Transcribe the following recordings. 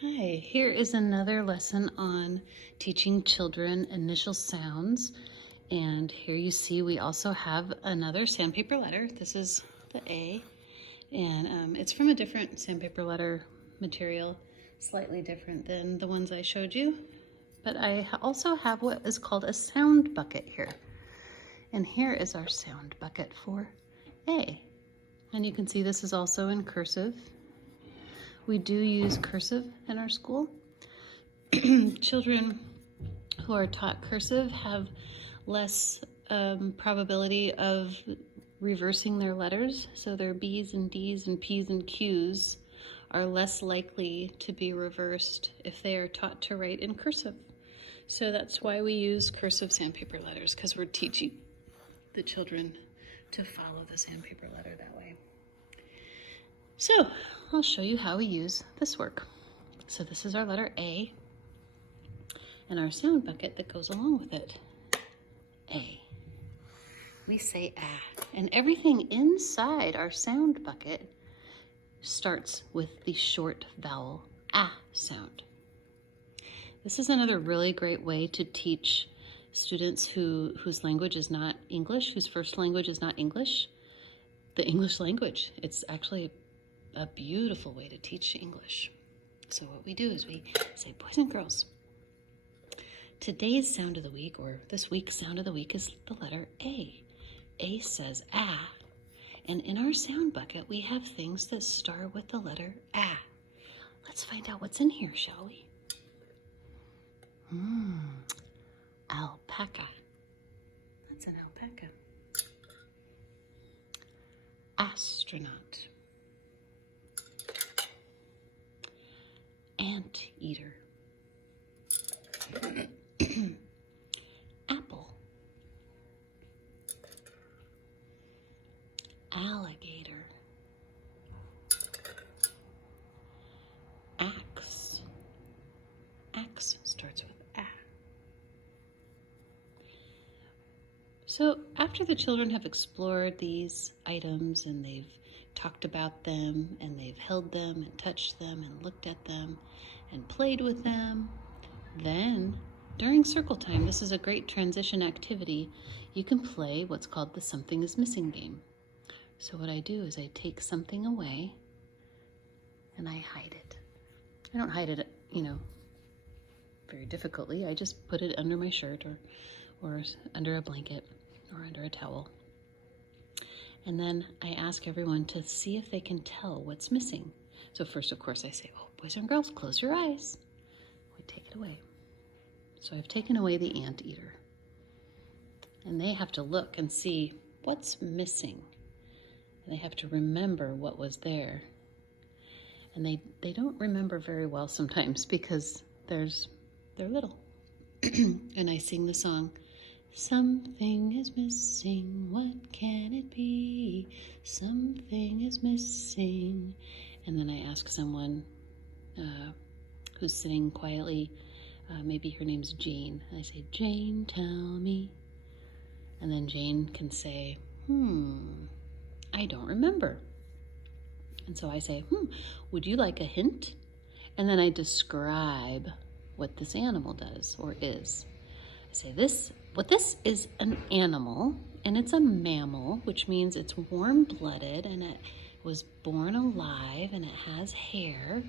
Hi, here is another lesson on teaching children initial sounds. And here you see we also have another sandpaper letter. This is the A, and it's from a different sandpaper letter material, slightly different than the ones I showed you. But I also have what is called a sound bucket here. And here is our sound bucket for A. And you can see this is also in cursive. We do use cursive in our school. Children who are taught cursive have less probability of reversing their letters, so their B's and D's and P's and Q's are less likely to be reversed if they are taught to write in cursive. So that's why we use cursive sandpaper letters, because we're teaching the children to follow the sandpaper letter that way. So I'll show you how we use this work. So this is our letter A and our sound bucket that goes along with it. A. We say ah, and everything inside our sound bucket starts with the short vowel ah sound. This is another really great way to teach students whose language is not English, whose first language is not English, the English language. It's actually a beautiful way to teach English. So what we do is we say, boys and girls, today's sound of the week, or this week's sound of the week, is the letter A. A says ah, and in our sound bucket we have things that start with the letter ah. Let's find out what's in here, shall we? Alpaca. That's an alpaca. Astronaut. Anteater. Apple. Alligator. Axe. Axe starts with A. So after the children have explored these items and they've talked about them and they've held them and touched them and looked at them and played with them, then during circle time, this is a great transition activity, you can play what's called the something is missing game. So what I do is I take something away and I hide it. I don't hide it, very difficultly. I just put it under my shirt or under a blanket or under a towel. And then I ask everyone to see if they can tell what's missing. So first, of course, I say, oh, boys and girls, close your eyes. We take it away. So I've taken away the anteater. And they have to look and see what's missing. And they have to remember what was there. And they don't remember very well sometimes because they're little. And I sing the song, something is missing, what can it be? Something is missing. And then I ask someone who's sitting quietly, maybe her name's Jane. I say, Jane, tell me. And then Jane can say, I don't remember. And so I say, would you like a hint? And then I describe what this animal does or is. I say, this is an animal, and it's a mammal, which means it's warm-blooded, and it was born alive, and it has hair,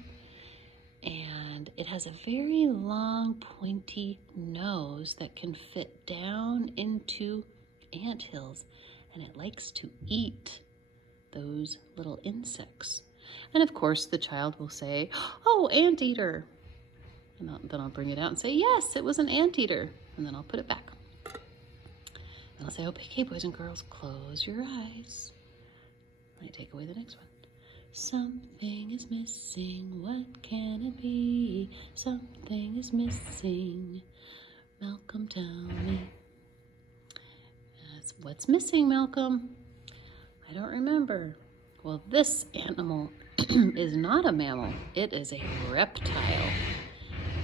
and it has a very long, pointy nose that can fit down into anthills, and it likes to eat those little insects. And of course, the child will say, oh, anteater. And then I'll bring it out and say, yes, it was an anteater. And then I'll put it back. And I'll say, okay, boys and girls, close your eyes. And I take away the next one. Something is missing, what can it be? Something is missing, Malcolm, tell me. What's missing, Malcolm? I don't remember. Well, this animal is not a mammal. It is a reptile.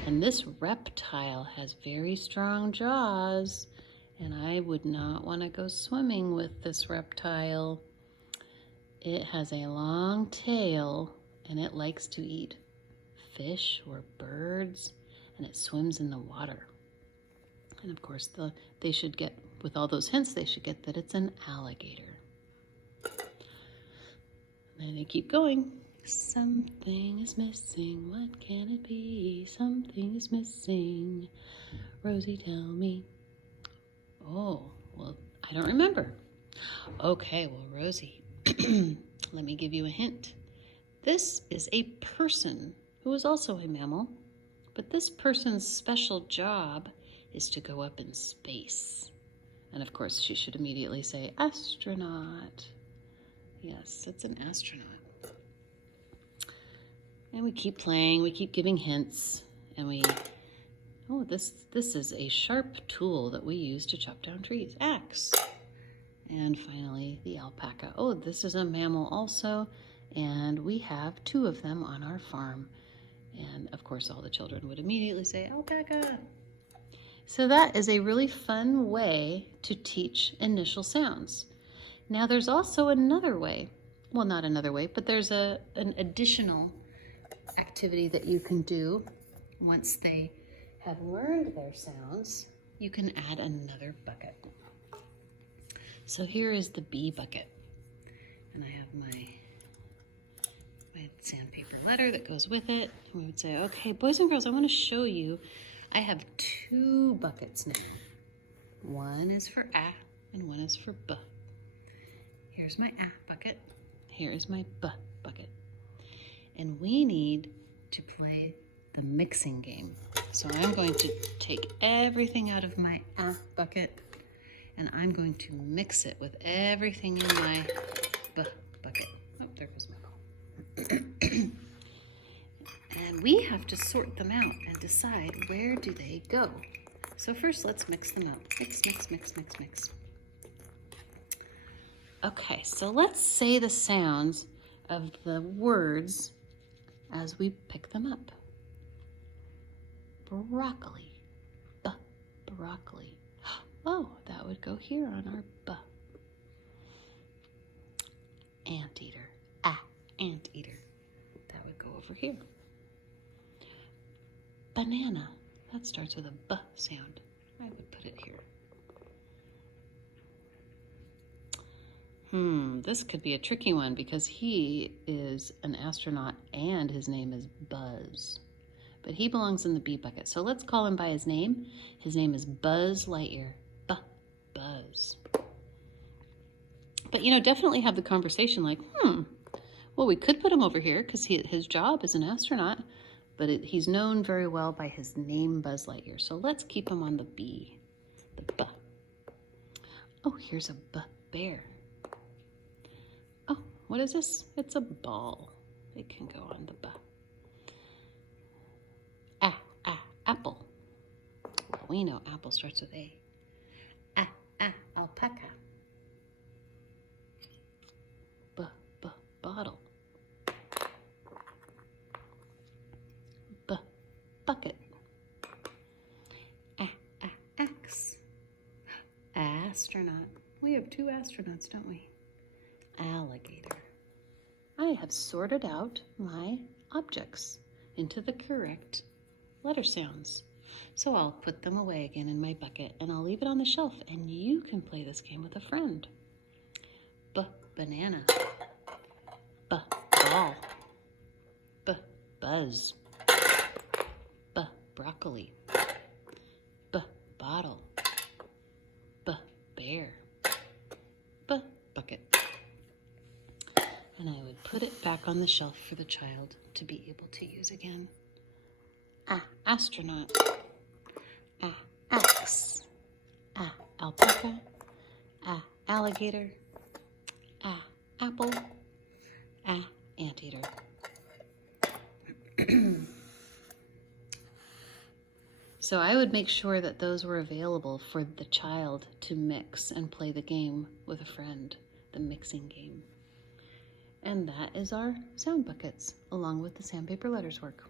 And this reptile has very strong jaws, and I would not want to go swimming with this reptile. It has a long tail, and it likes to eat fish or birds, and it swims in the water. And of course, they should get, with all those hints, they should get that it's an alligator. And they keep going. Something is missing. What can it be? Something is missing. Rosie, tell me. Oh, well, I don't remember. Okay, well, Rosie, let me give you a hint. This is a person who is also a mammal, but this person's special job is to go up in space. And of course, she should immediately say, astronaut. Yes, it's an astronaut. And we keep playing, we keep giving hints, and this is a sharp tool that we use to chop down trees, axe. And finally, the alpaca. Oh, this is a mammal also, and we have 2 of them on our farm. And of course, all the children would immediately say, alpaca. So that is a really fun way to teach initial sounds. Now there's also another way. Well, not another way, but there's an additional activity that you can do once they have learned their sounds. You can add another bucket. So here is the B bucket. And I have my sandpaper letter that goes with it. And we would say, okay, boys and girls, I want to show you. I have 2 buckets now. One is for A and one is for B. Here's my A bucket. Here is my B bucket. And we need to play the mixing game. So I'm going to take everything out of my A bucket and I'm going to mix it with everything in my B bucket. Oh, there goes my ball. And we have to sort them out and decide where do they go. So first let's mix them out. Mix, mix, mix, mix, mix. Okay, so let's say the sounds of the words as we pick them up. Broccoli, broccoli. Oh, that would go here on our B. Anteater, anteater. That would go over here. Banana, that starts with a B sound. I would put it here. This could be a tricky one because he is an astronaut and his name is Buzz. But he belongs in the B bucket. So let's call him by his name. His name is Buzz Lightyear. Buzz. But, definitely have the conversation like, well, we could put him over here because his job is an astronaut, but he's known very well by his name, Buzz Lightyear. So let's keep him on the B, the B. Oh, here's a bear. Oh, what is this? It's a ball. It can go on the B. Apple. Well, we know apple starts with A. Alpaca. Bottle. Bucket. Axe. Astronaut. We have 2 astronauts, don't we? Alligator. I have sorted out my objects into the correct letter sounds. So I'll put them away again in my bucket and I'll leave it on the shelf and you can play this game with a friend. Banana. Ball. Buzz. Broccoli. Bottle. Bear. Bucket. And I would put it back on the shelf for the child to be able to use again. Astronaut. Axe. Alpaca. Alligator. Apple. Anteater. So I would make sure that those were available for the child to mix and play the game with a friend, the mixing game. And that is our sound buckets, along with the sandpaper letters work.